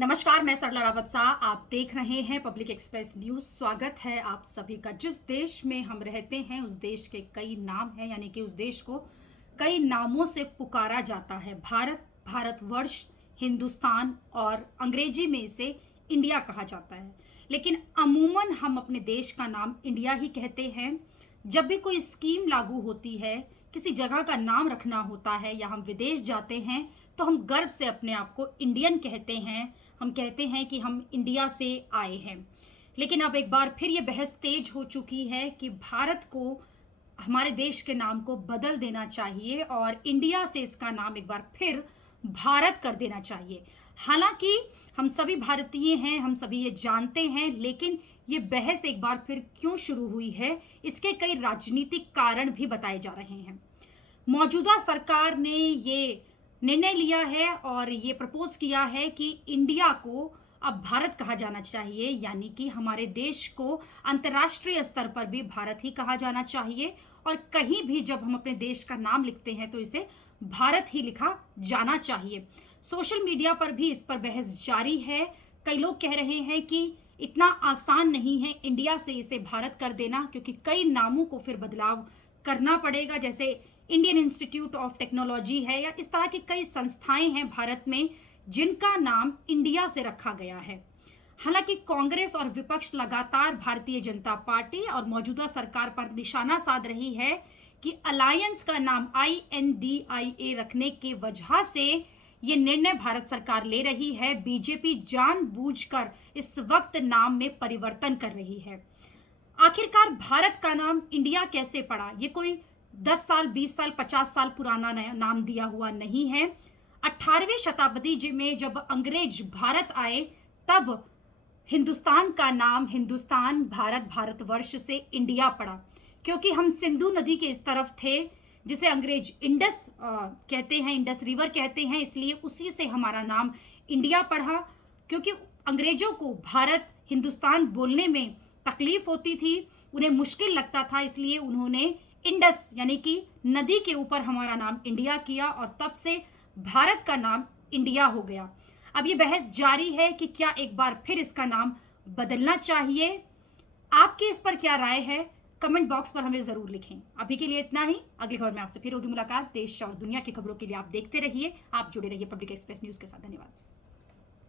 नमस्कार, मैं सरला रावत शाह। आप देख रहे हैं पब्लिक एक्सप्रेस न्यूज। स्वागत है आप सभी का। जिस देश में हम रहते हैं उस देश के कई नाम हैं, यानी कि उस देश को कई नामों से पुकारा जाता है। भारत, भारतवर्ष, हिंदुस्तान और अंग्रेजी में इसे इंडिया कहा जाता है। लेकिन अमूमन हम अपने देश का नाम इंडिया ही कहते हैं। जब भी कोई स्कीम लागू होती है, किसी जगह का नाम रखना होता है या हम विदेश जाते हैं तो हम गर्व से अपने आप को इंडियन कहते हैं। हम कहते हैं कि हम इंडिया से आए हैं। लेकिन अब एक बार फिर ये बहस तेज हो चुकी है कि भारत को, हमारे देश के नाम को बदल देना चाहिए और इंडिया से इसका नाम एक बार फिर भारत कर देना चाहिए। हालांकि हम सभी भारतीय हैं, हम सभी ये जानते हैं, लेकिन ये बहस एक बार फिर क्यों शुरू हुई है, इसके कई राजनीतिक कारण भी बताए जा रहे हैं। मौजूदा सरकार ने ये निर्णय लिया है और ये प्रपोज किया है कि इंडिया को अब भारत कहा जाना चाहिए, यानी कि हमारे देश को अंतर्राष्ट्रीय स्तर पर भी भारत ही कहा जाना चाहिए और कहीं भी जब हम अपने देश का नाम लिखते हैं तो इसे भारत ही लिखा जाना चाहिए। सोशल मीडिया पर भी इस पर बहस जारी है। कई लोग कह रहे हैं कि इतना आसान नहीं है इंडिया से इसे भारत कर देना, क्योंकि कई नामों को फिर बदलाव करना पड़ेगा, जैसे इंडियन इंस्टीट्यूट ऑफ टेक्नोलॉजी है या इस तरह की कई संस्थाएं हैं भारत में जिनका नाम इंडिया से रखा गया है। हालांकि कांग्रेस और विपक्ष लगातार भारतीय जनता पार्टी और मौजूदा सरकार पर निशाना साध रही है कि अलायंस का नाम INDIA रखने की वजह से ये निर्णय भारत सरकार ले रही है। बीजेपी जानबूझकर इस वक्त नाम में परिवर्तन कर रही है। आखिरकार भारत का नाम इंडिया कैसे पड़ा? ये कोई 10 साल, 20 साल, 50 साल पुराना नाम दिया हुआ नहीं है। 18वीं शताब्दी में जब अंग्रेज भारत आए तब हिंदुस्तान का नाम हिंदुस्तान, भारत, भारतवर्ष से इंडिया पड़ा, क्योंकि हम सिंधु नदी के इस तरफ थे जिसे अंग्रेज इंडस कहते हैं, इंडस रिवर कहते हैं, इसलिए उसी से हमारा नाम इंडिया पड़ा। क्योंकि अंग्रेजों को भारत, हिंदुस्तान बोलने में तकलीफ होती थी, उन्हें मुश्किल लगता था, इसलिए उन्होंने इंडस यानी कि नदी के ऊपर हमारा नाम इंडिया किया और तब से भारत का नाम इंडिया हो गया। अब ये बहस जारी है कि क्या एक बार फिर इसका नाम बदलना चाहिए। आपकी इस पर क्या राय है? कमेंट बॉक्स पर हमें जरूर लिखें। अभी के लिए इतना ही। अगली खबर में आपसे फिर होगी मुलाकात। देश और दुनिया की खबरों के लिए आप देखते रहिए, आप जुड़े रहिए पब्लिक एक्सप्रेस न्यूज के साथ। धन्यवाद।